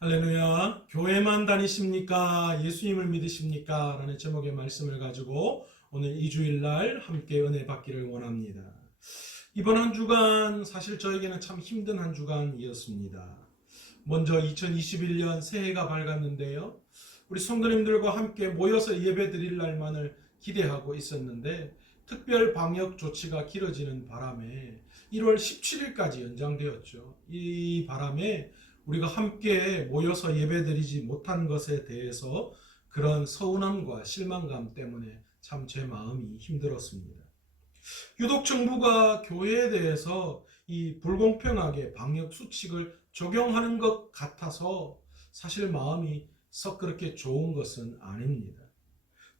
할렐루야. 교회만 다니십니까? 예수님을 믿으십니까? 라는 제목의 말씀을 가지고 오늘 2주일날 함께 은혜 받기를 원합니다. 이번 한 주간 사실 저에게는 참 힘든 한 주간이었습니다. 먼저 2021년 새해가 밝았는데요. 우리 성도님들과 함께 모여서 예배 드릴 날만을 기대하고 있었는데 특별 방역 조치가 길어지는 바람에 1월 17일까지 연장되었죠. 이 바람에 우리가 함께 모여서 예배드리지 못한 것에 대해서 그런 서운함과 실망감 때문에 참 제 마음이 힘들었습니다. 유독 정부가 교회에 대해서 이 불공평하게 방역 수칙을 적용하는 것 같아서 사실 마음이 썩 그렇게 좋은 것은 아닙니다.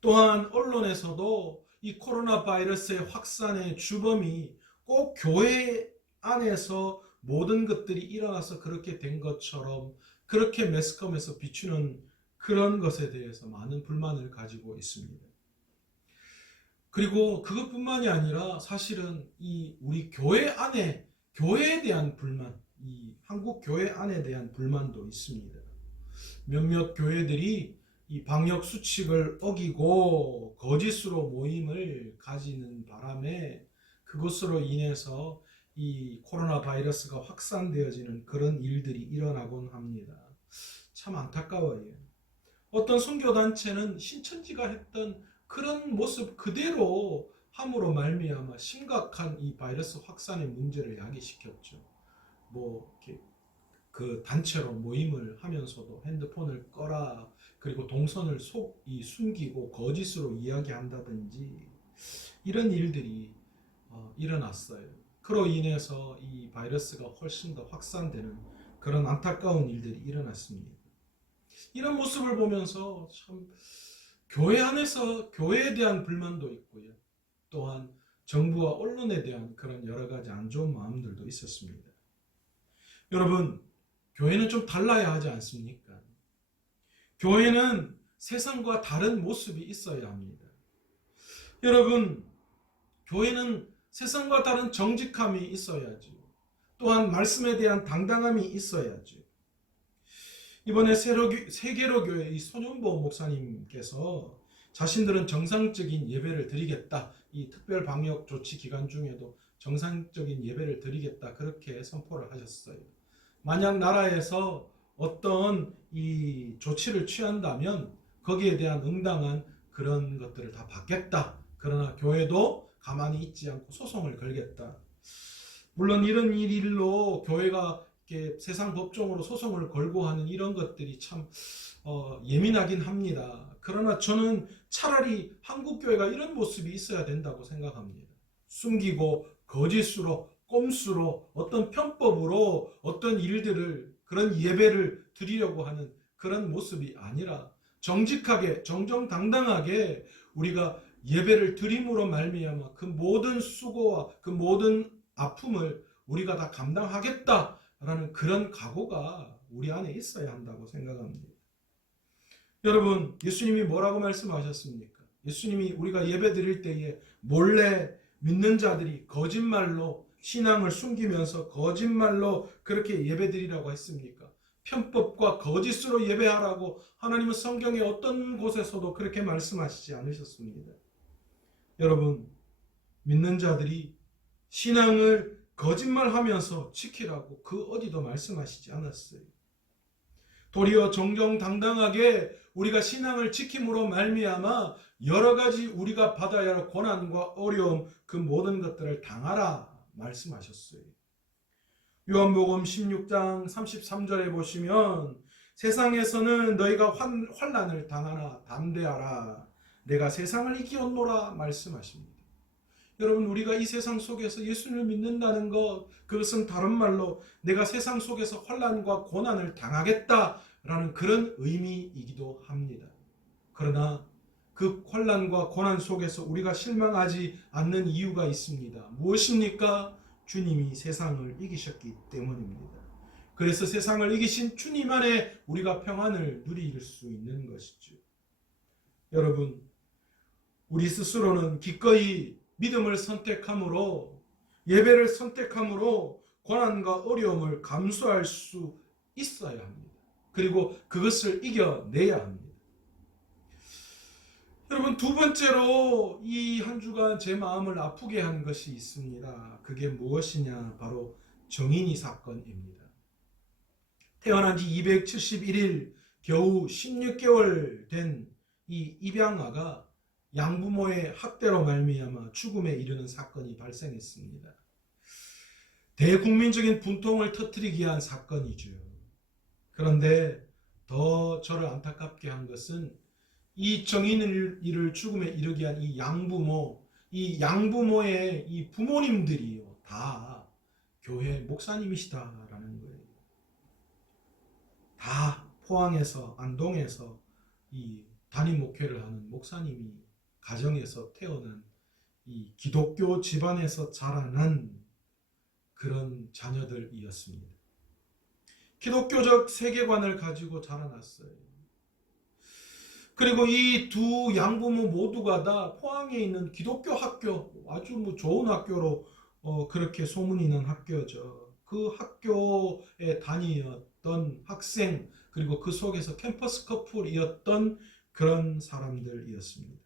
또한 언론에서도 이 코로나 바이러스의 확산의 주범이 꼭 교회 안에서 모든 것들이 일어나서 그렇게 된 것처럼 그렇게 매스컴에서 비추는 그런 것에 대해서 많은 불만을 가지고 있습니다. 그리고 그것뿐만이 아니라 사실은 이 우리 교회 안에 교회에 대한 불만, 이 한국 교회 안에 대한 불만도 있습니다. 몇몇 교회들이 이 방역 수칙을 어기고 거짓으로 모임을 가지는 바람에 그것으로 인해서 이 코로나 바이러스가 확산되어지는 그런 일들이 일어나곤 합니다. 참 안타까워요. 어떤 선교단체는 신천지가 했던 그런 모습 그대로 함으로 말미암아 심각한 이 바이러스 확산의 문제를 야기시켰죠. 이렇게 그 단체로 모임을 하면서도 핸드폰을 꺼라, 그리고 동선을 숨기고 거짓으로 이야기한다든지 이런 일들이 일어났어요. 그로 인해서 이 바이러스가 훨씬 더 확산되는 그런 안타까운 일들이 일어났습니다. 이런 모습을 보면서 참 교회 안에서 교회에 대한 불만도 있고요. 또한 정부와 언론에 대한 그런 여러 가지 안 좋은 마음들도 있었습니다. 여러분, 교회는 좀 달라야 하지 않습니까? 교회는 세상과 다른 모습이 있어야 합니다. 여러분, 교회는 세상과 다른 정직함이 있어야죠. 또한 말씀에 대한 당당함이 있어야죠. 이번에 세계로교회 이 손윤보 목사님께서 자신들은 정상적인 예배를 드리겠다. 이 특별 방역 조치 기간 중에도 정상적인 예배를 드리겠다. 그렇게 선포를 하셨어요. 만약 나라에서 어떤 이 조치를 취한다면 거기에 대한 응당한 그런 것들을 다 받겠다. 그러나 교회도 가만히 있지 않고 소송을 걸겠다. 물론 이런 일로 교회가 이렇게 세상 법정으로 소송을 걸고 하는 이런 것들이 참 예민하긴 합니다. 그러나 저는 차라리 한국교회가 이런 모습이 있어야 된다고 생각합니다. 숨기고 거짓으로 꼼수로 어떤 편법으로 어떤 일들을 그런 예배를 드리려고 하는 그런 모습이 아니라 정직하게 정정당당하게 우리가 예배를 드림으로 말미암아 그 모든 수고와 그 모든 아픔을 우리가 다 감당하겠다라는 그런 각오가 우리 안에 있어야 한다고 생각합니다. 여러분, 예수님이 뭐라고 말씀하셨습니까? 예수님이 우리가 예배 드릴 때에 몰래 믿는 자들이 거짓말로 신앙을 숨기면서 거짓말로 그렇게 예배 드리라고 했습니까? 편법과 거짓으로 예배하라고 하나님은 성경의 어떤 곳에서도 그렇게 말씀하시지 않으셨습니다. 여러분, 믿는 자들이 신앙을 거짓말하면서 지키라고 그 어디도 말씀하시지 않았어요. 도리어 정정당당하게 우리가 신앙을 지킴으로 말미암아 여러 가지 우리가 받아야 할 고난과 어려움 그 모든 것들을 당하라 말씀하셨어요. 요한복음 16장 33절에 보시면 세상에서는 너희가 환난을 당하나 담대하라 내가 세상을 이기었노라 말씀하십니다. 여러분, 우리가 이 세상 속에서 예수님을 믿는다는 것, 그것은 다른 말로 내가 세상 속에서 환난과 고난을 당하겠다라는 그런 의미이기도 합니다. 그러나 그 환난과 고난 속에서 우리가 실망하지 않는 이유가 있습니다. 무엇입니까? 주님이 세상을 이기셨기 때문입니다. 그래서 세상을 이기신 주님 안에 우리가 평안을 누릴 수 있는 것이죠. 여러분, 우리 스스로는 기꺼이 믿음을 선택함으로 예배를 선택함으로 고난과 어려움을 감수할 수 있어야 합니다. 그리고 그것을 이겨내야 합니다. 여러분, 두 번째로 이 한 주간 제 마음을 아프게 한 것이 있습니다. 그게 무엇이냐? 바로 정인이 사건입니다. 태어난 지 271일, 겨우 16개월 된 이 입양아가 양부모의 학대로 말미암아 죽음에 이르는 사건이 발생했습니다. 대국민적인 분통을 터뜨리기 위한 사건이죠. 그런데 더 저를 안타깝게 한 것은 이 정인이를 죽음에 이르게 한 이 양부모의 이 부모님들이요, 다 교회 목사님이시다라는 거예요. 다 포항에서, 안동에서 이 단임 목회를 하는 목사님이 가정에서 태어난 이 기독교 집안에서 자라난 그런 자녀들이었습니다. 기독교적 세계관을 가지고 자라났어요. 그리고 이 두 양부모 모두가 다 포항에 있는 기독교 학교, 아주 좋은 학교로 그렇게 소문이 난 학교죠. 그 학교에 다니었던 학생, 그리고 그 속에서 캠퍼스 커플이었던 그런 사람들이었습니다.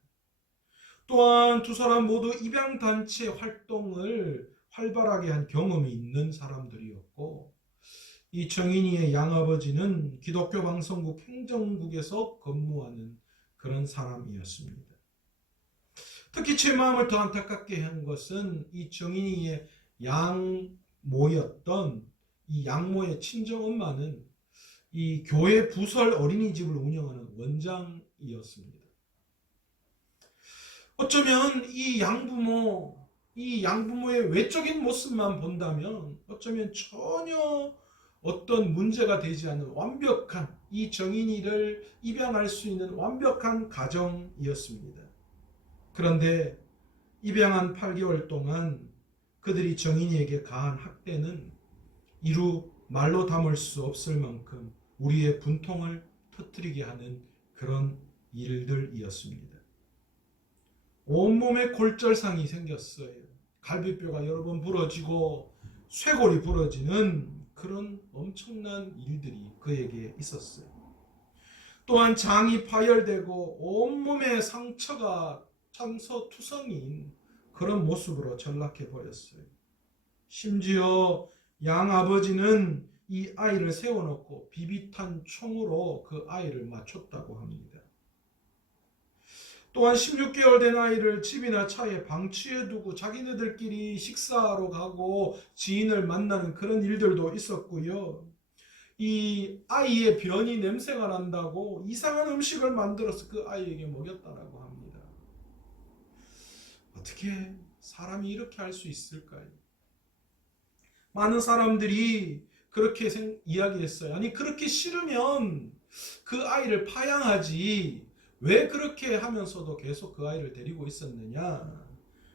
또한 두 사람 모두 입양단체 활동을 활발하게 한 경험이 있는 사람들이었고, 이 정인이의 양아버지는 기독교 방송국 행정국에서 근무하는 그런 사람이었습니다. 특히 제 마음을 더 안타깝게 한 것은 이 정인이의 양모였던 이 양모의 친정엄마는 이 교회 부설 어린이집을 운영하는 원장이었습니다. 어쩌면 이 양부모의 외적인 모습만 본다면 어쩌면 전혀 어떤 문제가 되지 않는 완벽한, 이 정인이를 입양할 수 있는 완벽한 가정이었습니다. 그런데 입양한 8개월 동안 그들이 정인이에게 가한 학대는 이루 말로 담을 수 없을 만큼 우리의 분통을 터뜨리게 하는 그런 일들이었습니다. 온몸에 골절상이 생겼어요. 갈비뼈가 여러 번 부러지고 쇄골이 부러지는 그런 엄청난 일들이 그에게 있었어요. 또한 장이 파열되고 온몸에 상처가 상처투성인 그런 모습으로 전락해 버렸어요. 심지어 양아버지는 이 아이를 세워놓고 비비탄 총으로 그 아이를 맞췄다고 합니다. 또한 16개월 된 아이를 집이나 차에 방치해 두고 자기네들끼리 식사하러 가고 지인을 만나는 그런 일들도 있었고요. 이 아이의 변이 냄새가 난다고 이상한 음식을 만들어서 그 아이에게 먹였다라고 합니다. 어떻게 사람이 이렇게 할 수 있을까요? 많은 사람들이 그렇게 이야기했어요. 아니, 그렇게 싫으면 그 아이를 파양하지 왜 그렇게 하면서도 계속 그 아이를 데리고 있었느냐,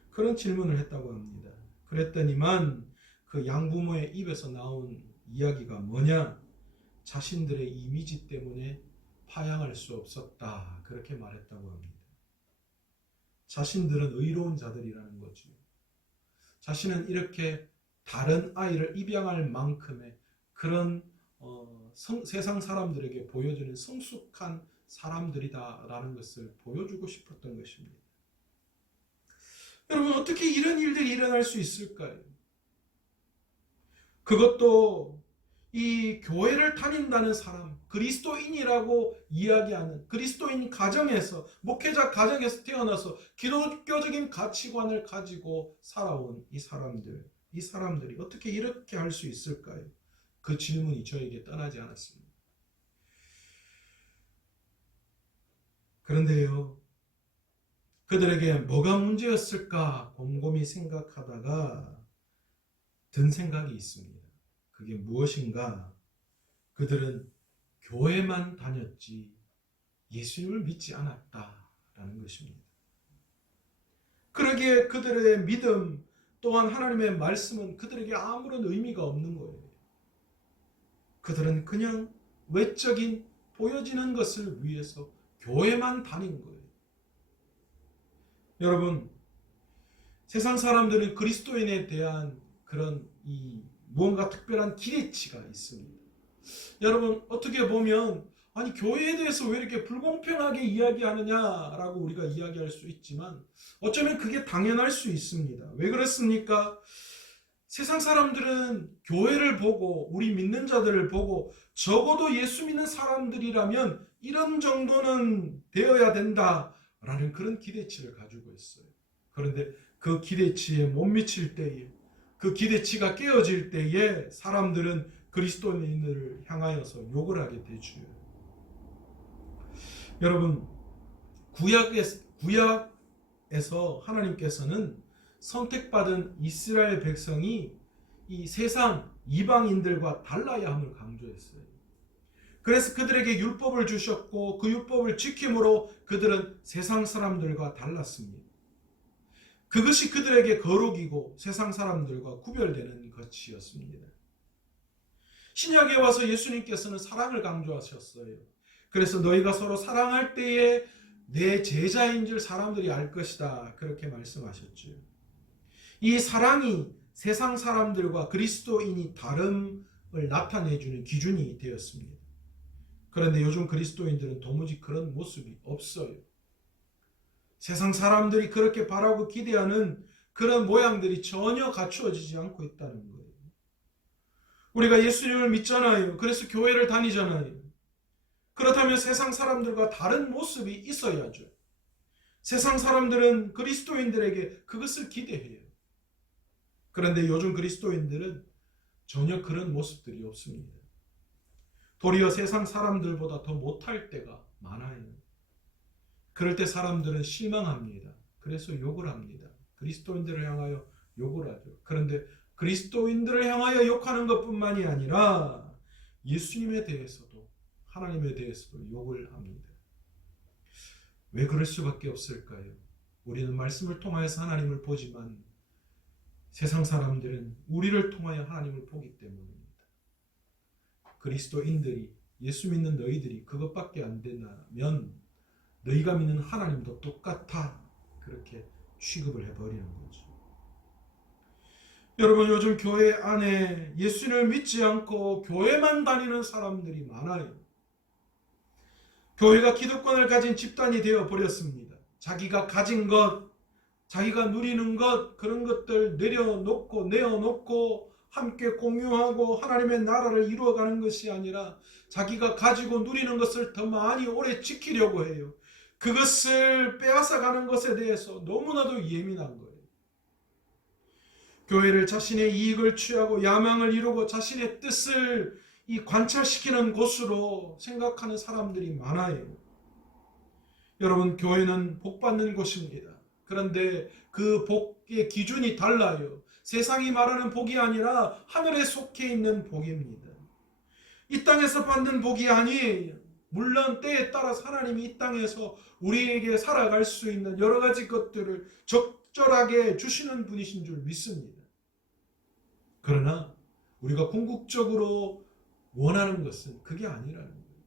그런 질문을 했다고 합니다. 그랬더니만 그 양부모의 입에서 나온 이야기가 뭐냐, 자신들의 이미지 때문에 파양할 수 없었다, 그렇게 말했다고 합니다. 자신들은 의로운 자들이라는 거죠. 자신은 이렇게 다른 아이를 입양할 만큼의 그런 세상 사람들에게 보여주는 성숙한 사람들이다라는 것을 보여주고 싶었던 것입니다. 여러분, 어떻게 이런 일들이 일어날 수 있을까요? 그것도 이 교회를 다닌다는 사람, 그리스도인이라고 이야기하는 그리스도인 가정에서, 목회자 가정에서 태어나서 기독교적인 가치관을 가지고 살아온 이 사람들이 어떻게 이렇게 할 수 있을까요? 그 질문이 저에게 떠나지 않았습니다. 그런데요, 그들에게 뭐가 문제였을까 곰곰이 생각하다가 든 생각이 있습니다. 그게 무엇인가? 그들은 교회만 다녔지 예수님을 믿지 않았다라는 것입니다. 그러기에 그들의 믿음 또한 하나님의 말씀은 그들에게 아무런 의미가 없는 거예요. 그들은 그냥 외적인 보여지는 것을 위해서 교회만 다닌 거예요. 여러분, 세상 사람들은 그리스도인에 대한 그런 무언가 특별한 기대치가 있습니다. 여러분 어떻게 보면 아니 교회에 대해서 왜 이렇게 불공평하게 이야기하느냐라고 우리가 이야기할 수 있지만 어쩌면 그게 당연할 수 있습니다. 왜 그렇습니까? 세상 사람들은 교회를 보고 우리 믿는 자들을 보고 적어도 예수 믿는 사람들이라면 이런 정도는 되어야 된다라는 그런 기대치를 가지고 있어요. 그런데 그 기대치에 못 미칠 때에 그 기대치가 깨어질 때에 사람들은 그리스도인을 향하여서 욕을 하게 되죠. 여러분 구약에서 하나님께서는 선택받은 이스라엘 백성이 이 세상 이방인들과 달라야 함을 강조했어요. 그래서 그들에게 율법을 주셨고 그 율법을 지킴으로 그들은 세상 사람들과 달랐습니다. 그것이 그들에게 거룩이고 세상 사람들과 구별되는 것이었습니다. 신약에 와서 예수님께서는 사랑을 강조하셨어요. 그래서 너희가 서로 사랑할 때에 내 제자인 줄 사람들이 알 것이다. 그렇게 말씀하셨죠. 이 사랑이 세상 사람들과 그리스도인이 다름을 나타내주는 기준이 되었습니다. 그런데 요즘 그리스도인들은 도무지 그런 모습이 없어요. 세상 사람들이 그렇게 바라고 기대하는 그런 모양들이 전혀 갖추어지지 않고 있다는 거예요. 우리가 예수님을 믿잖아요. 그래서 교회를 다니잖아요. 그렇다면 세상 사람들과 다른 모습이 있어야죠. 세상 사람들은 그리스도인들에게 그것을 기대해요. 그런데 요즘 그리스도인들은 전혀 그런 모습들이 없습니다. 도리어 세상 사람들보다 더 못할 때가 많아요. 그럴 때 사람들은 실망합니다. 그래서 욕을 합니다. 그리스도인들을 향하여 욕을 하죠. 그런데 그리스도인들을 향하여 욕하는 것뿐만이 아니라 예수님에 대해서도 하나님에 대해서도 욕을 합니다. 왜 그럴 수밖에 없을까요? 우리는 말씀을 통하여서 하나님을 보지만 세상 사람들은 우리를 통하여 하나님을 보기 때문입니다. 그리스도인들이 예수 믿는 너희들이 그것밖에 안 된다면 너희가 믿는 하나님도 똑같아 그렇게 취급을 해버리는 거죠. 여러분 요즘 교회 안에 예수님을 믿지 않고 교회만 다니는 사람들이 많아요. 교회가 기득권을 가진 집단이 되어버렸습니다. 자기가 가진 것, 자기가 누리는 것 그런 것들 내어놓고 함께 공유하고 하나님의 나라를 이루어가는 것이 아니라 자기가 가지고 누리는 것을 더 많이 오래 지키려고 해요. 그것을 빼앗아가는 것에 대해서 너무나도 예민한 거예요. 교회를 자신의 이익을 취하고 야망을 이루고 자신의 뜻을 관철시키는 곳으로 생각하는 사람들이 많아요. 여러분 교회는 복받는 곳입니다. 그런데 그 복의 기준이 달라요. 세상이 말하는 복이 아니라 하늘에 속해 있는 복입니다. 이 땅에서 받는 복이 아니에요. 물론 때에 따라서 하나님이 이 땅에서 우리에게 살아갈 수 있는 여러 가지 것들을 적절하게 주시는 분이신 줄 믿습니다. 그러나 우리가 궁극적으로 원하는 것은 그게 아니라는 거예요.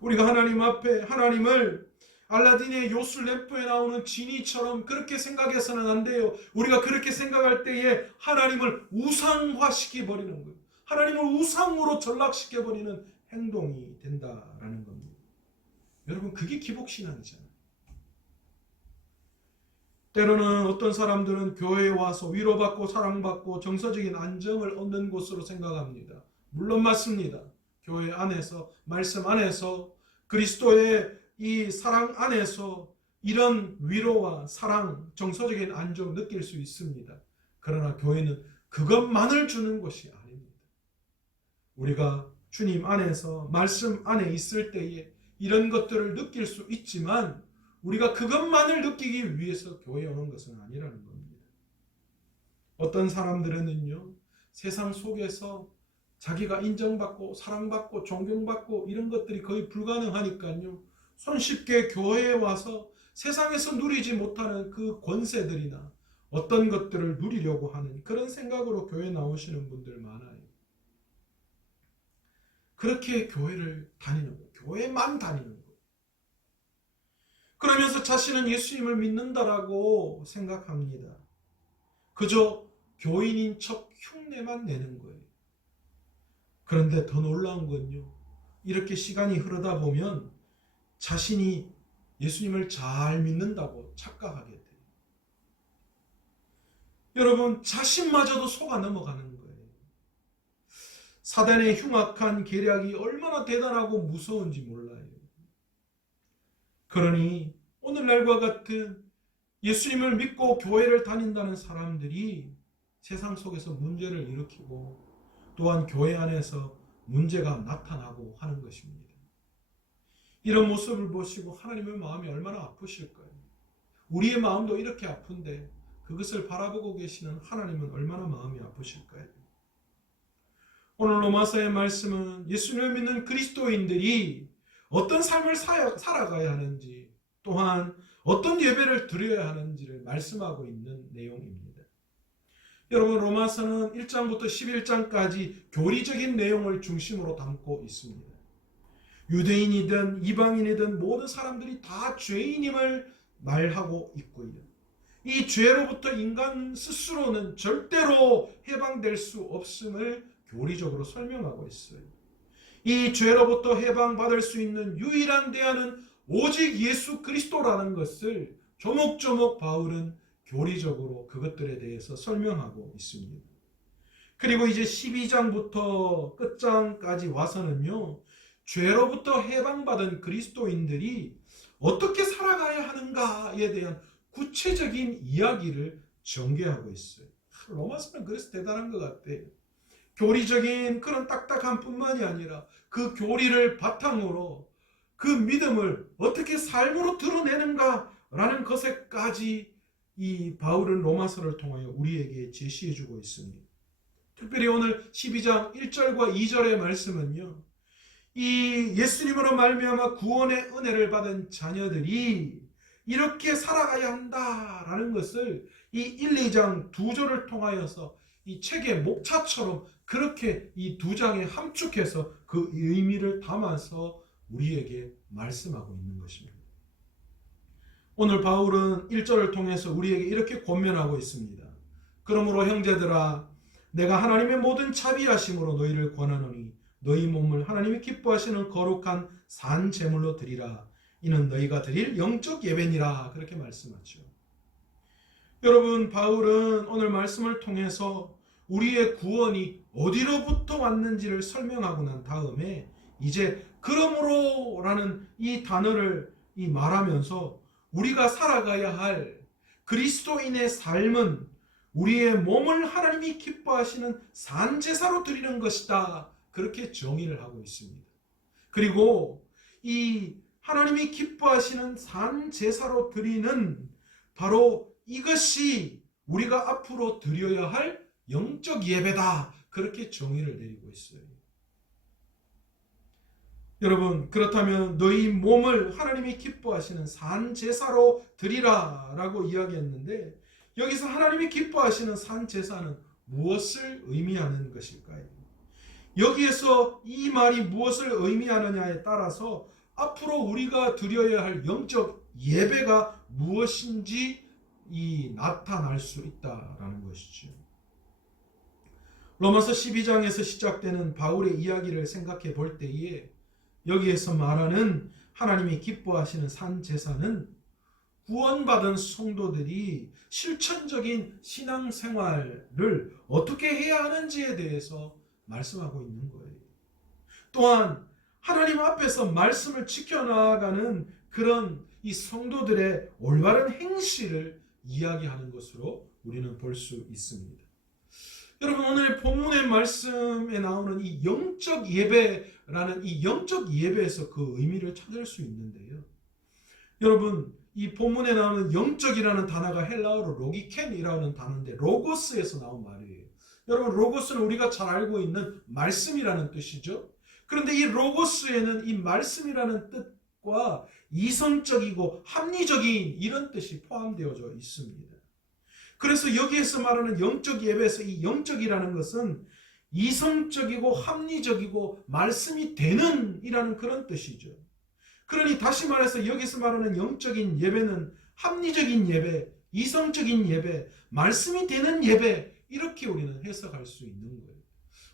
우리가 하나님 앞에 하나님을 알라딘의 요술 램프에 나오는 지니처럼 그렇게 생각해서는 안 돼요. 우리가 그렇게 생각할 때에 하나님을 우상화시켜버리는 거예요. 하나님을 우상으로 전락시켜버리는 행동이 된다라는 겁니다. 여러분 그게 기복신앙이잖아요. 때로는 어떤 사람들은 교회에 와서 위로받고 사랑받고 정서적인 안정을 얻는 곳으로 생각합니다. 물론 맞습니다. 교회 안에서 말씀 안에서 그리스도의 이 사랑 안에서 이런 위로와 사랑, 정서적인 안정 느낄 수 있습니다. 그러나 교회는 그것만을 주는 것이 아닙니다. 우리가 주님 안에서 말씀 안에 있을 때에 이런 것들을 느낄 수 있지만 우리가 그것만을 느끼기 위해서 교회에 오는 것은 아니라는 겁니다. 어떤 사람들은요 세상 속에서 자기가 인정받고 사랑받고 존경받고 이런 것들이 거의 불가능하니까요 손쉽게 교회에 와서 세상에서 누리지 못하는 그 권세들이나 어떤 것들을 누리려고 하는 그런 생각으로 교회에 나오시는 분들 많아요. 그렇게 교회를 다니는 거예요. 교회만 다니는 거예요. 그러면서 자신은 예수님을 믿는다라고 생각합니다. 그저 교인인 척 흉내만 내는 거예요. 그런데 더 놀라운 건요, 이렇게 시간이 흐르다 보면 자신이 예수님을 잘 믿는다고 착각하게 돼요. 여러분, 자신마저도 속아 넘어가는 거예요. 사단의 흉악한 계략이 얼마나 대단하고 무서운지 몰라요. 그러니 오늘날과 같은 예수님을 믿고 교회를 다닌다는 사람들이 세상 속에서 문제를 일으키고 또한 교회 안에서 문제가 나타나고 하는 것입니다. 이런 모습을 보시고 하나님의 마음이 얼마나 아프실까요? 우리의 마음도 이렇게 아픈데 그것을 바라보고 계시는 하나님은 얼마나 마음이 아프실까요? 오늘 로마서의 말씀은 예수님을 믿는 그리스도인들이 어떤 삶을 살아가야 하는지, 또한 어떤 예배를 드려야 하는지를 말씀하고 있는 내용입니다. 여러분, 로마서는 1장부터 11장까지 교리적인 내용을 중심으로 담고 있습니다. 유대인이든 이방인이든 모든 사람들이 다 죄인임을 말하고 있고요. 이 죄로부터 인간 스스로는 절대로 해방될 수 없음을 교리적으로 설명하고 있어요. 이 죄로부터 해방받을 수 있는 유일한 대안은 오직 예수 그리스도라는 것을 조목조목 바울은 교리적으로 그것들에 대해서 설명하고 있습니다. 그리고 이제 12장부터 끝장까지 와서는요, 죄로부터 해방받은 그리스도인들이 어떻게 살아가야 하는가에 대한 구체적인 이야기를 전개하고 있어요. 로마서는 그래서 대단한 것 같아요. 교리적인 그런 딱딱한 뿐만이 아니라 그 교리를 바탕으로 그 믿음을 어떻게 삶으로 드러내는가라는 것에까지 이 바울은 로마서를 통하여 우리에게 제시해주고 있습니다. 특별히 오늘 12장 1절과 2절의 말씀은요, 이 예수님으로 말미암아 구원의 은혜를 받은 자녀들이 이렇게 살아가야 한다라는 것을 이 1, 2장 두 절을 통하여서 이 책의 목차처럼 그렇게 이 두 장에 함축해서 그 의미를 담아서 우리에게 말씀하고 있는 것입니다. 오늘 바울은 1절을 통해서 우리에게 이렇게 권면하고 있습니다. 그러므로 형제들아, 내가 하나님의 모든 자비하심으로 너희를 권하노니 너희 몸을 하나님이 기뻐하시는 거룩한 산 제물로 드리라. 이는 너희가 드릴 영적 예배니라. 그렇게 말씀하죠. 여러분, 바울은 오늘 말씀을 통해서 우리의 구원이 어디로부터 왔는지를 설명하고 난 다음에 이제 그러므로라는 이 단어를 말하면서 우리가 살아가야 할 그리스도인의 삶은 우리의 몸을 하나님이 기뻐하시는 산제사로 드리는 것이다. 그렇게 정의를 하고 있습니다. 그리고 이 하나님이 기뻐하시는 산제사로 드리는 바로 이것이 우리가 앞으로 드려야 할 영적 예배다. 그렇게 정의를 내리고 있어요. 여러분, 그렇다면 너희 몸을 하나님이 기뻐하시는 산제사로 드리라 라고 이야기했는데, 여기서 하나님이 기뻐하시는 산제사는 무엇을 의미하는 것일까요? 여기에서 이 말이 무엇을 의미하느냐에 따라서 앞으로 우리가 드려야 할 영적 예배가 무엇인지 나타날 수 있다라는 것이죠. 로마서 12장에서 시작되는 바울의 이야기를 생각해 볼 때에 여기에서 말하는 하나님이 기뻐하시는 산제사는 구원받은 성도들이 실천적인 신앙생활을 어떻게 해야 하는지에 대해서 말씀하고 있는 거예요. 또한 하나님 앞에서 말씀을 지켜나가는 그런 이 성도들의 올바른 행실을 이야기하는 것으로 우리는 볼 수 있습니다. 여러분, 오늘 본문의 말씀에 나오는 이 영적 예배라는 이 영적 예배에서 그 의미를 찾을 수 있는데요. 여러분, 이 본문에 나오는 영적이라는 단어가 헬라어로 로기켄이라는 단어인데 로고스에서 나온 말이에요. 여러분, 로고스는 우리가 잘 알고 있는 말씀이라는 뜻이죠. 그런데 이 로고스에는 이 말씀이라는 뜻과 이성적이고 합리적인 이런 뜻이 포함되어져 있습니다. 그래서 여기에서 말하는 영적 예배에서 이 영적이라는 것은 이성적이고 합리적이고 말씀이 되는 이라는 그런 뜻이죠. 그러니 다시 말해서 여기서 말하는 영적인 예배는 합리적인 예배, 이성적인 예배, 말씀이 되는 예배, 이렇게 우리는 해석할 수 있는 거예요.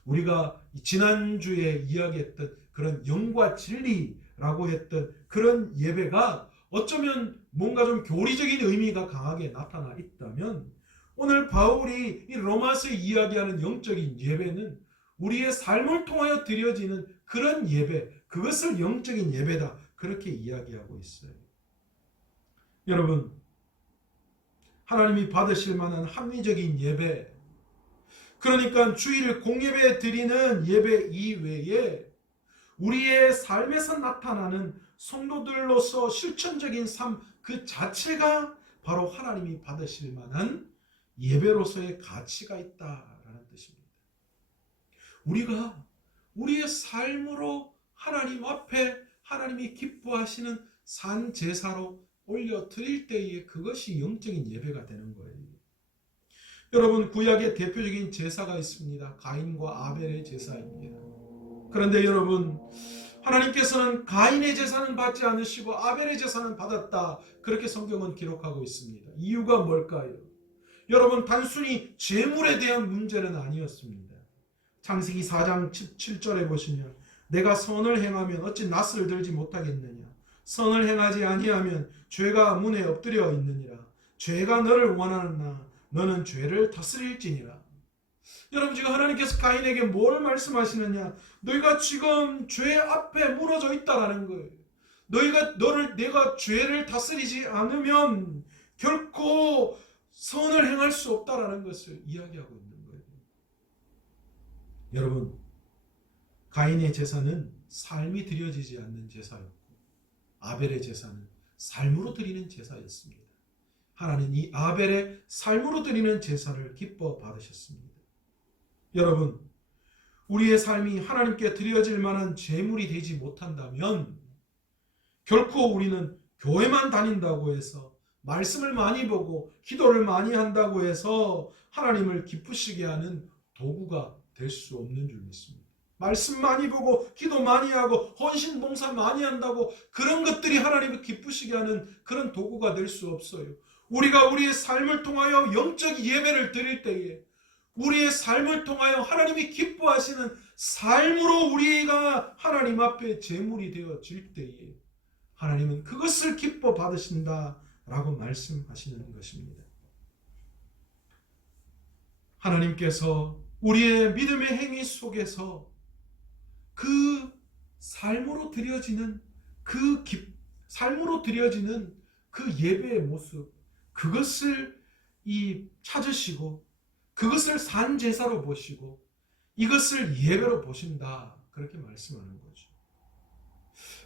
우리가 지난주에 이야기했던 그런 영과 진리라고 했던 그런 예배가 어쩌면 뭔가 좀 교리적인 의미가 강하게 나타나 있다면, 오늘 바울이 이 로마서에 이야기하는 영적인 예배는 우리의 삶을 통하여 드려지는 그런 예배, 그것을 영적인 예배다, 그렇게 이야기하고 있어요. 여러분, 하나님이 받으실 만한 합리적인 예배, 그러니까 주일 공예배 드리는 예배 이외에 우리의 삶에서 나타나는 성도들로서 실천적인 삶 그 자체가 바로 하나님이 받으실 만한 예배로서의 가치가 있다라는 뜻입니다. 우리가 우리의 삶으로 하나님 앞에 하나님이 기뻐하시는 산 제사로 올려드릴 때에 그것이 영적인 예배가 되는 거예요. 여러분, 구약의 대표적인 제사가 있습니다. 가인과 아벨의 제사입니다. 그런데 여러분, 하나님께서는 가인의 제사는 받지 않으시고 아벨의 제사는 받았다, 그렇게 성경은 기록하고 있습니다. 이유가 뭘까요? 여러분, 단순히 제물에 대한 문제는 아니었습니다. 창세기 4장 7절에 보시면 내가 선을 행하면 어찌 낫을 들지 못하겠느냐, 선을 행하지 아니하면 죄가 문에 엎드려 있느니라, 죄가 너를 원하느나 너는 죄를 다스릴지니라. 여러분, 지금 하나님께서 가인에게 뭘 말씀하시느냐, 너희가 지금 죄 앞에 무너져 있다라는 거예요. 내가 죄를 다스리지 않으면 결코 선을 행할 수 없다라는 것을 이야기하고 있는 거예요. 여러분, 가인의 제사는 삶이 드려지지 않는 제사였고 아벨의 제사는 삶으로 드리는 제사였습니다. 하나님 이 아벨의 삶으로 드리는 제사를 기뻐 받으셨습니다. 여러분, 우리의 삶이 하나님께 드려질 만한 제물이 되지 못한다면 결코 우리는 교회만 다닌다고 해서, 말씀을 많이 보고 기도를 많이 한다고 해서 하나님을 기쁘시게 하는 도구가 될 수 없는 줄 믿습니다. 말씀 많이 보고 기도 많이 하고 헌신 봉사 많이 한다고 그런 것들이 하나님을 기쁘시게 하는 그런 도구가 될 수 없어요. 우리가 우리의 삶을 통하여 영적 예배를 드릴 때에, 우리의 삶을 통하여 하나님이 기뻐하시는 삶으로 우리가 하나님 앞에 제물이 되어질 때에 하나님은 그것을 기뻐 받으신다라고 말씀하시는 것입니다. 하나님께서 우리의 믿음의 행위 속에서 그 삶으로 드려지는 삶으로 드려지는 그 예배의 모습, 그것을 찾으시고 그것을 산 제사로 보시고 이것을 예배로 보신다, 그렇게 말씀하는 거죠.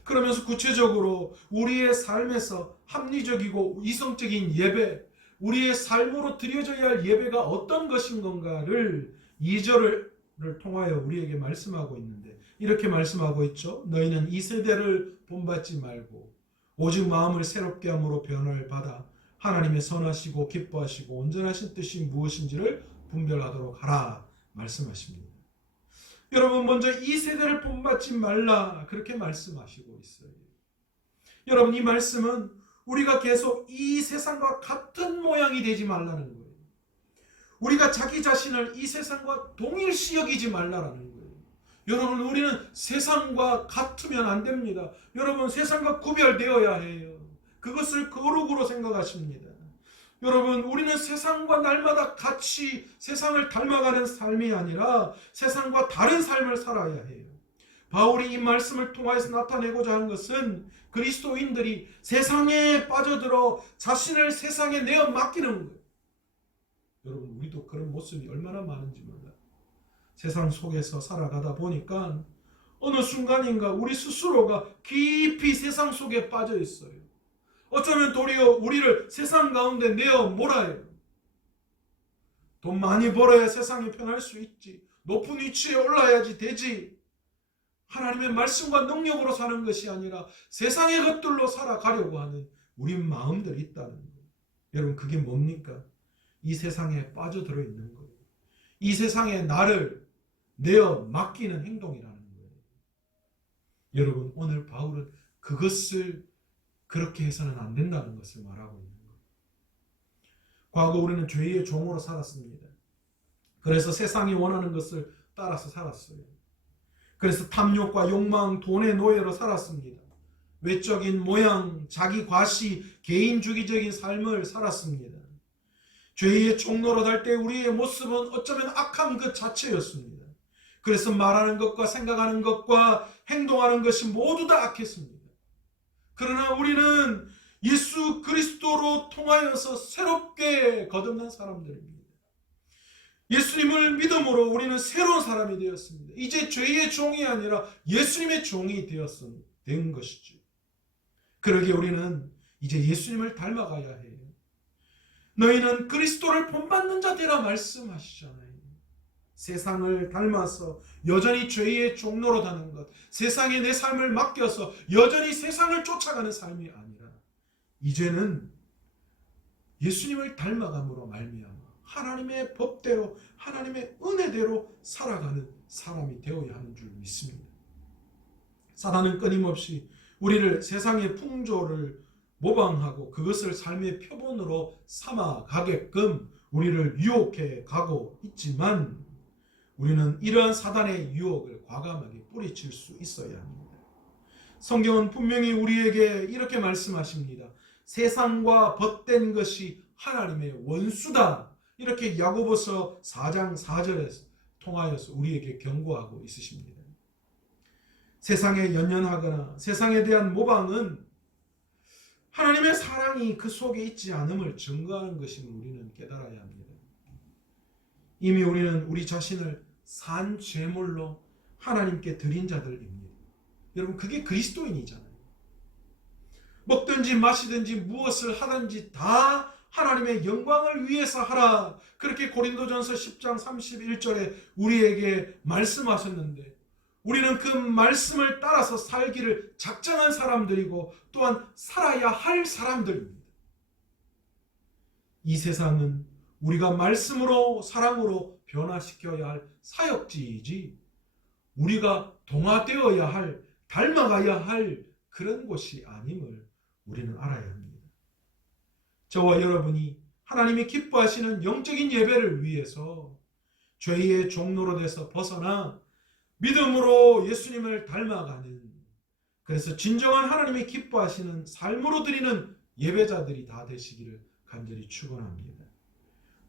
그러면서 구체적으로 우리의 삶에서 합리적이고 이성적인 예배, 우리의 삶으로 드려져야 할 예배가 어떤 것인 건가를 2절을 통하여 우리에게 말씀하고 있는데, 이렇게 말씀하고 있죠. 너희는 이 세대를 본받지 말고 오직 마음을 새롭게 함으로 변화를 받아 하나님의 선하시고 기뻐하시고 온전하신 뜻이 무엇인지를 분별하도록 하라 말씀하십니다. 여러분, 먼저 이 세대를 본받지 말라, 그렇게 말씀하시고 있어요. 여러분, 이 말씀은 우리가 계속 이 세상과 같은 모양이 되지 말라는 거예요. 우리가 자기 자신을 이 세상과 동일시 여기지 말라라는 거예요. 여러분, 우리는 세상과 같으면 안 됩니다. 여러분, 세상과 구별되어야 해요. 그것을 거룩으로 생각하십니다. 여러분, 우리는 세상과 날마다 같이 세상을 닮아가는 삶이 아니라 세상과 다른 삶을 살아야 해요. 바울이 이 말씀을 통해서 나타내고자 하는 것은 그리스도인들이 세상에 빠져들어 자신을 세상에 내어 맡기는 거예요. 여러분, 우리도 그런 모습이 얼마나 많은지 몰라요. 세상 속에서 살아가다 보니까 어느 순간인가 우리 스스로가 깊이 세상 속에 빠져 있어요. 어쩌면 도리어 우리를 세상 가운데 내어 몰아요. 돈 많이 벌어야 세상이 편할 수 있지, 높은 위치에 올라야지 되지, 하나님의 말씀과 능력으로 사는 것이 아니라 세상의 것들로 살아가려고 하는 우리 마음들이 있다는 거예요. 여러분, 그게 뭡니까? 이 세상에 빠져들어 있는 거예요. 이 세상에 나를 내어 맡기는 행동이라는 거예요. 여러분, 오늘 바울은 그것을 그렇게 해서는 안 된다는 것을 말하고 있는 거예요. 과거 우리는 죄의 종으로 살았습니다. 그래서 세상이 원하는 것을 따라서 살았어요. 그래서 탐욕과 욕망, 돈의 노예로 살았습니다. 외적인 모양, 자기 과시, 개인주의적인 삶을 살았습니다. 죄의 종로로 달 때 우리의 모습은 어쩌면 악함 그 자체였습니다. 그래서 말하는 것과 생각하는 것과 행동하는 것이 모두 다 악했습니다. 그러나 우리는 예수 그리스도로 통하여서 새롭게 거듭난 사람들입니다. 예수님을 믿음으로 우리는 새로운 사람이 되었습니다. 이제 죄의 종이 아니라 예수님의 종이 된 것이죠. 그러기에 우리는 이제 예수님을 닮아가야 해요. 너희는 그리스도를 본받는 자 되라 말씀하시잖아요. 세상을 닮아서 여전히 죄의 종로로 가는 것, 세상에 내 삶을 맡겨서 여전히 세상을 쫓아가는 삶이 아니라 이제는 예수님을 닮아감으로 말미암아 하나님의 법대로 하나님의 은혜대로 살아가는 사람이 되어야 하는 줄 믿습니다. 사단은 끊임없이 우리를 세상의 풍조를 모방하고 그것을 삶의 표본으로 삼아가게끔 우리를 유혹해 가고 있지만 우리는 이러한 사단의 유혹을 과감하게 뿌리칠 수 있어야 합니다. 성경은 분명히 우리에게 이렇게 말씀하십니다. 세상과 벗된 것이 하나님의 원수다. 이렇게 야고보서 4장 4절에 통하여서 우리에게 경고하고 있으십니다. 세상에 연연하거나 세상에 대한 모방은 하나님의 사랑이 그 속에 있지 않음을 증거하는 것임을 우리는 깨달아야 합니다. 이미 우리는 우리 자신을 산 제물로 하나님께 드린 자들입니다. 여러분 그게 그리스도인이잖아요. 먹든지 마시든지 무엇을 하든지 다 하나님의 영광을 위해서 하라. 그렇게 고린도전서 10장 31절에 우리에게 말씀하셨는데 우리는 그 말씀을 따라서 살기를 작정한 사람들이고 또한 살아야 할 사람들입니다. 이 세상은 우리가 말씀으로 사랑으로 변화시켜야 할 사역지이지 우리가 동화되어야 할 닮아가야 할 그런 곳이 아님을 우리는 알아야 합니다. 저와 여러분이 하나님이 기뻐하시는 영적인 예배를 위해서 죄의 종로로 돼서 벗어나 믿음으로 예수님을 닮아가는 그래서 진정한 하나님이 기뻐하시는 삶으로 드리는 예배자들이 다 되시기를 간절히 축원합니다.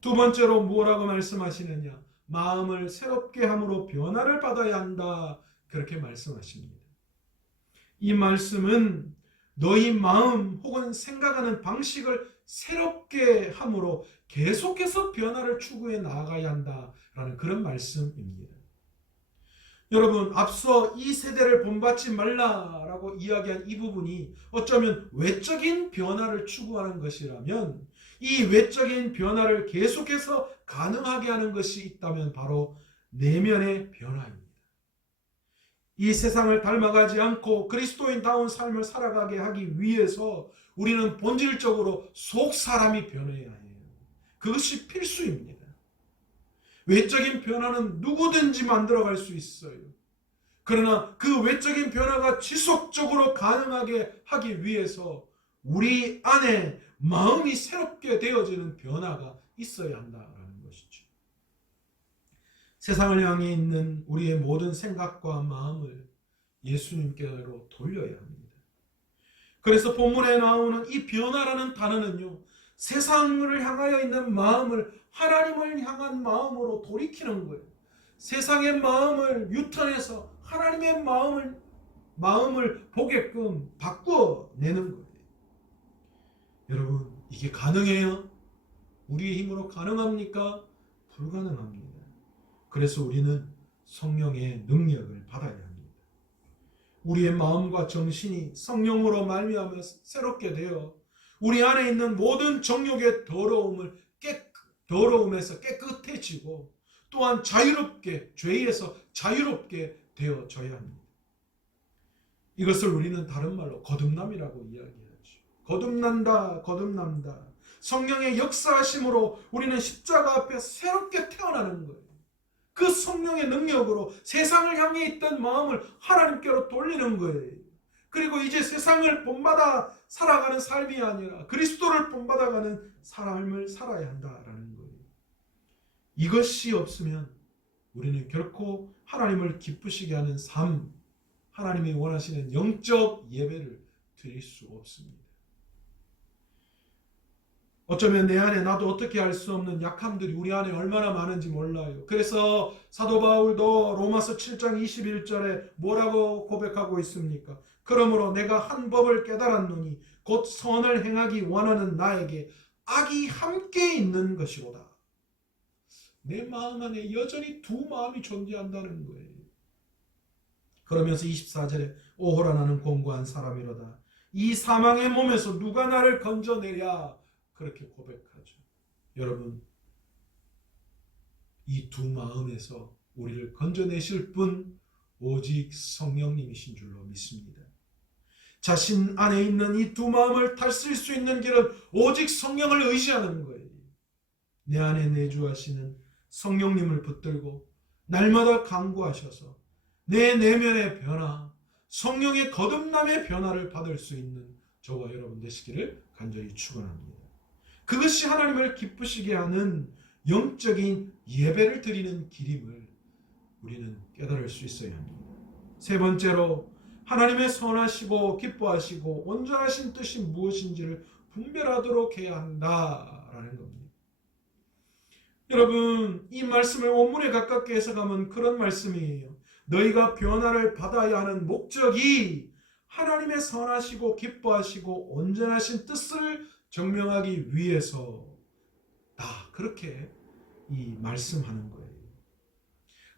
두 번째로 뭐라고 말씀하시느냐? 마음을 새롭게 함으로 변화를 받아야 한다. 그렇게 말씀하십니다. 이 말씀은 너희 마음 혹은 생각하는 방식을 새롭게 함으로 계속해서 변화를 추구해 나아가야 한다라는 그런 말씀입니다. 여러분 앞서 이 세대를 본받지 말라라고 이야기한 이 부분이 어쩌면 외적인 변화를 추구하는 것이라면 이 외적인 변화를 계속해서 가능하게 하는 것이 있다면 바로 내면의 변화입니다. 이 세상을 닮아가지 않고 그리스도인다운 삶을 살아가게 하기 위해서 우리는 본질적으로 속 사람이 변해야 해요. 그것이 필수입니다. 외적인 변화는 누구든지 만들어갈 수 있어요. 그러나 그 외적인 변화가 지속적으로 가능하게 하기 위해서 우리 안에 마음이 새롭게 되어지는 변화가 있어야 한다는 것이죠. 세상을 향해 있는 우리의 모든 생각과 마음을 예수님께로 돌려야 합니다. 그래서 본문에 나오는 이 변화라는 단어는요, 세상을 향하여 있는 마음을 하나님을 향한 마음으로 돌이키는 거예요. 세상의 마음을 유턴해서 하나님의 마음을 보게끔 바꿔내는 거예요. 여러분, 이게 가능해요? 우리의 힘으로 가능합니까? 불가능합니다. 그래서 우리는 성령의 능력을 받아야 합니다. 우리의 마음과 정신이 성령으로 말미암아 새롭게 되어 우리 안에 있는 모든 정욕의 더러움에서 깨끗해지고 또한 자유롭게 죄에서 자유롭게 되어져야 합니다. 이것을 우리는 다른 말로 거듭남이라고 이야기하죠. 거듭난다. 성령의 역사하심으로 우리는 십자가 앞에 새롭게 태어나는 거예요. 그 성령의 능력으로 세상을 향해 있던 마음을 하나님께로 돌리는 거예요. 그리고 이제 세상을 본받아 살아가는 삶이 아니라 그리스도를 본받아가는 삶을 살아야 한다라는 거예요. 이것이 없으면 우리는 결코 하나님을 기쁘시게 하는 삶, 하나님이 원하시는 영적 예배를 드릴 수 없습니다. 어쩌면 내 안에 나도 어떻게 할 수 없는 약함들이 우리 안에 얼마나 많은지 몰라요. 그래서 사도 바울도 로마서 7장 21절에 뭐라고 고백하고 있습니까? 그러므로 내가 한 법을 깨달았노니 곧 선을 행하기 원하는 나에게 악이 함께 있는 것이로다. 내 마음 안에 여전히 두 마음이 존재한다는 거예요. 그러면서 24절에 오호라 나는 공고한 사람이로다. 이 사망의 몸에서 누가 나를 건져내랴. 그렇게 고백하죠. 여러분, 이 두 마음에서 우리를 건져내실 분 오직 성령님이신 줄로 믿습니다. 자신 안에 있는 이 두 마음을 다스릴 수 있는 길은 오직 성령을 의지하는 거예요. 내 안에 내주하시는 성령님을 붙들고 날마다 간구하셔서 내 내면의 변화, 성령의 거듭남의 변화를 받을 수 있는 저와 여러분 되시기를 간절히 축원합니다. 그것이 하나님을 기쁘시게 하는 영적인 예배를 드리는 길임을 우리는 깨달을 수 있어야 합니다. 세 번째로 하나님의 선하시고 기뻐하시고 온전하신 뜻이 무엇인지를 분별하도록 해야 한다라는 겁니다. 여러분, 이 말씀을 원문에 가깝게 해석하면 그런 말씀이에요. 너희가 변화를 받아야 하는 목적이 하나님의 선하시고 기뻐하시고 온전하신 뜻을 증명하기 위해서다. 그렇게 이 말씀하는 거예요.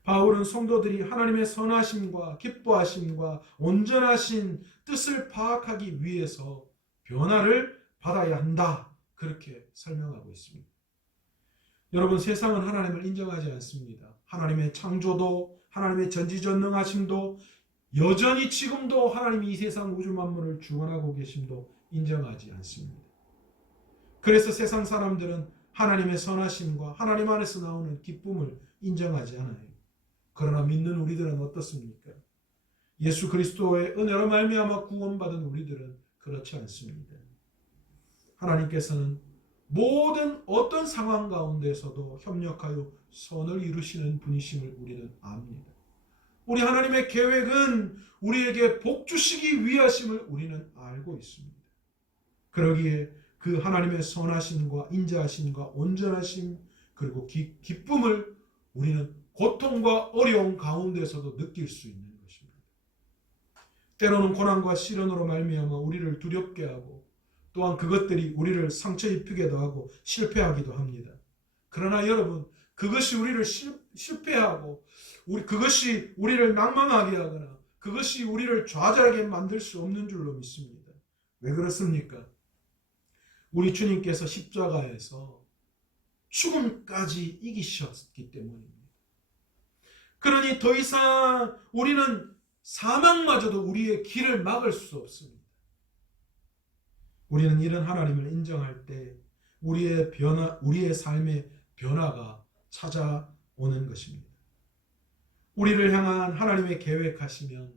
바울은 성도들이 하나님의 선하심과 기뻐하심과 온전하신 뜻을 파악하기 위해서 변화를 받아야 한다. 그렇게 설명하고 있습니다. 여러분, 세상은 하나님을 인정하지 않습니다. 하나님의 창조도, 하나님의 전지전능하심도, 여전히 지금도 하나님이 이 세상 우주 만물을 주관하고 계심도 인정하지 않습니다. 그래서 세상 사람들은 하나님의 선하심과 하나님 안에서 나오는 기쁨을 인정하지 않아요. 그러나 믿는 우리들은 어떻습니까? 예수 그리스도의 은혜로 말미암아 구원받은 우리들은 그렇지 않습니다. 하나님께서는 모든 어떤 상황 가운데서도 협력하여 선을 이루시는 분이심을 우리는 압니다. 우리 하나님의 계획은 우리에게 복 주시기 위하심을 우리는 알고 있습니다. 그러기에 그 하나님의 선하심과 인자하심과 온전하심 그리고 기쁨을 우리는 고통과 어려움 가운데서도 느낄 수 있는 것입니다. 때로는 고난과 시련으로 말미암아 우리를 두렵게 하고 또한 그것들이 우리를 상처 입히기도 하고 실패하기도 합니다. 그러나 여러분, 그것이 우리를 실패하고 그것이 우리를 낭망하게 하거나 그것이 우리를 좌절하게 만들 수 없는 줄로 믿습니다. 왜 그렇습니까? 우리 주님께서 십자가에서 죽음까지 이기셨기 때문입니다. 그러니 더 이상 우리는 사망마저도 우리의 길을 막을 수 없습니다. 우리는 이런 하나님을 인정할 때 우리의 삶의 변화가 찾아오는 것입니다. 우리를 향한 하나님의 계획하심은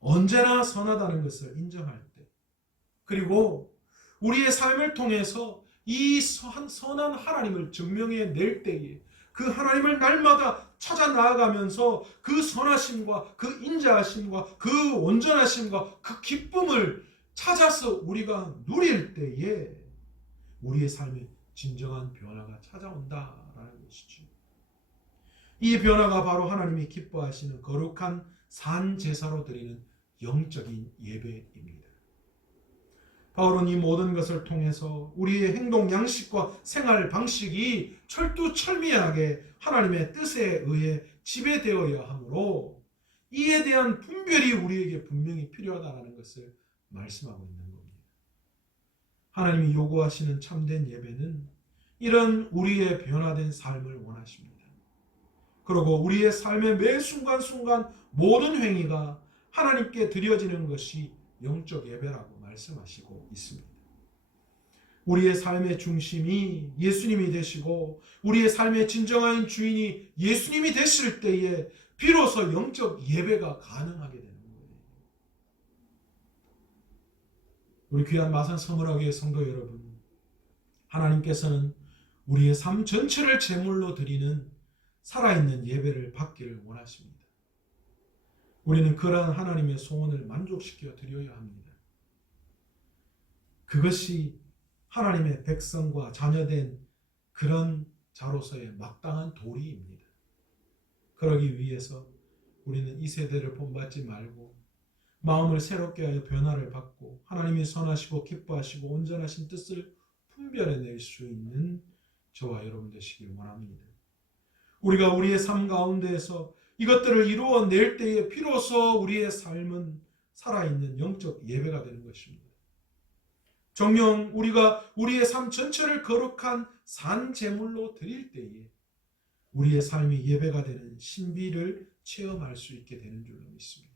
언제나 선하다는 것을 인정할 때, 그리고 우리의 삶을 통해서 이 선한 하나님을 증명해낼 때에 그 하나님을 날마다 찾아 나아가면서 그 선하심과 그 인자하심과 그 온전하심과 그 기쁨을 찾아서 우리가 누릴 때에 우리의 삶에 진정한 변화가 찾아온다라는 것이죠. 이 변화가 바로 하나님이 기뻐하시는 거룩한 산 제사로 드리는 영적인 예배입니다. 바울은 이 모든 것을 통해서 우리의 행동 양식과 생활 방식이 철두철미하게 하나님의 뜻에 의해 지배되어야 하므로 이에 대한 분별이 우리에게 분명히 필요하다는 것을 말씀하고 있는 겁니다. 하나님이 요구하시는 참된 예배는 이런 우리의 변화된 삶을 원하십니다. 그리고 우리의 삶의 매 순간순간 모든 행위가 하나님께 드려지는 것이 영적 예배라고 말씀하시고 있습니다. 우리의 삶의 중심이 예수님이 되시고 우리의 삶의 진정한 주인이 예수님이 되실 때에 비로소 영적 예배가 가능하게 되는 거예요. 우리 귀한 마산 서문화교회 성도 여러분, 하나님께서는 우리의 삶 전체를 제물로 드리는 살아있는 예배를 받기를 원하십니다. 우리는 그러한 하나님의 소원을 만족시켜 드려야 합니다. 그것이 하나님의 백성과 자녀된 그런 자로서의 마땅한 도리입니다. 그러기 위해서 우리는 이 세대를 본받지 말고 마음을 새롭게 하여 변화를 받고 하나님이 선하시고 기뻐하시고 온전하신 뜻을 분별해낼 수 있는 저와 여러분 되시길 원합니다. 우리가 우리의 삶 가운데에서 이것들을 이루어낼 때에 비로소 우리의 삶은 살아있는 영적 예배가 되는 것입니다. 정녕 우리가 우리의 삶 전체를 거룩한 산 제물로 드릴 때에 우리의 삶이 예배가 되는 신비를 체험할 수 있게 되는 줄로 믿습니다.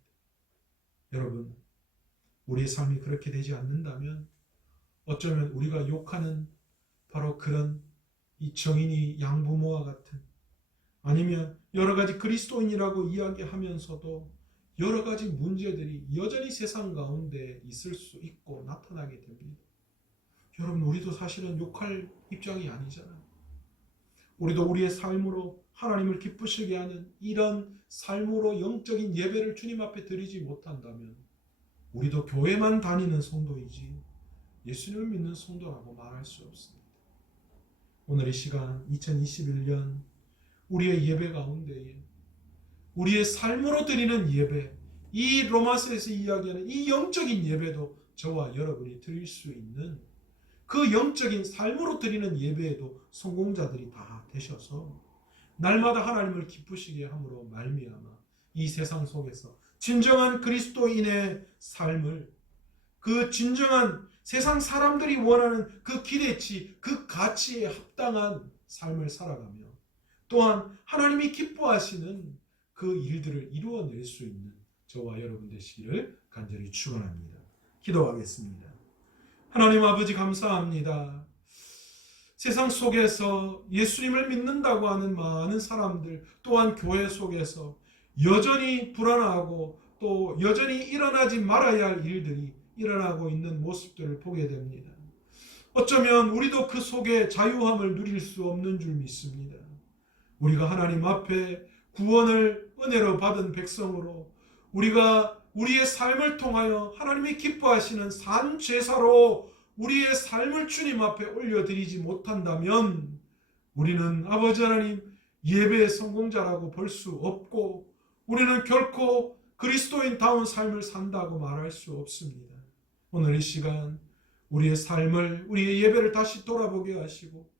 여러분, 우리의 삶이 그렇게 되지 않는다면 어쩌면 우리가 욕하는 바로 그런 이 정인이 양부모와 같은, 아니면 여러 가지 그리스도인이라고 이야기하면서도 여러 가지 문제들이 여전히 세상 가운데 있을 수 있고 나타나게 됩니다. 여러분, 우리도 사실은 욕할 입장이 아니잖아요. 우리도 우리의 삶으로 하나님을 기쁘시게 하는 이런 삶으로 영적인 예배를 주님 앞에 드리지 못한다면 우리도 교회만 다니는 성도이지 예수님을 믿는 성도라고 말할 수 없습니다. 오늘 이 시간 2021년 우리의 예배 가운데에 우리의 삶으로 드리는 예배, 이 로마서에서 이야기하는 이 영적인 예배도 저와 여러분이 드릴 수 있는 그 영적인 삶으로 드리는 예배에도 성공자들이 다 되셔서 날마다 하나님을 기쁘시게 함으로 말미암아 이 세상 속에서 진정한 그리스도인의 삶을, 그 진정한 세상 사람들이 원하는 그 기대치, 그 가치에 합당한 삶을 살아가며 또한 하나님이 기뻐하시는 그 일들을 이루어낼 수 있는 저와 여러분 되시기를 간절히 축원합니다. 기도하겠습니다. 하나님 아버지, 감사합니다. 세상 속에서 예수님을 믿는다고 하는 많은 사람들, 또한 교회 속에서 여전히 불안하고 또 여전히 일어나지 말아야 할 일들이 일어나고 있는 모습들을 보게 됩니다. 어쩌면 우리도 그 속에 자유함을 누릴 수 없는 줄 믿습니다. 우리가 하나님 앞에 구원을 은혜로 받은 백성으로 우리가 우리의 삶을 통하여 하나님이 기뻐하시는 산 제사로 우리의 삶을 주님 앞에 올려드리지 못한다면 우리는 아버지 하나님 예배의 성공자라고 볼 수 없고 우리는 결코 그리스도인다운 삶을 산다고 말할 수 없습니다. 오늘 이 시간 우리의 삶을, 우리의 예배를 다시 돌아보게 하시고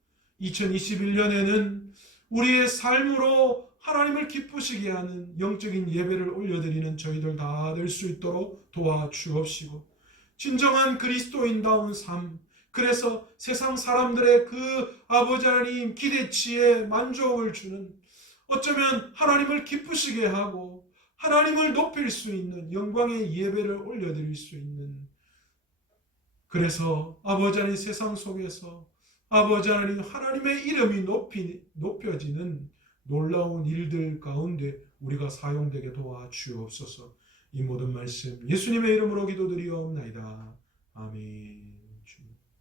2021년에는 우리의 삶으로 하나님을 기쁘시게 하는 영적인 예배를 올려드리는 저희들 다 될 수 있도록 도와주옵시고 진정한 그리스도인다운 삶, 그래서 세상 사람들의 그 아버지 하나님 기대치에 만족을 주는, 어쩌면 하나님을 기쁘시게 하고 하나님을 높일 수 있는 영광의 예배를 올려드릴 수 있는, 그래서 아버지 하나님 세상 속에서 아버지 하나님 하나님의 이름이 높여지는 놀라운 일들 가운데 우리가 사용되게 도와주옵소서. 이 모든 말씀 예수님의 이름으로 기도드리옵나이다. 아멘.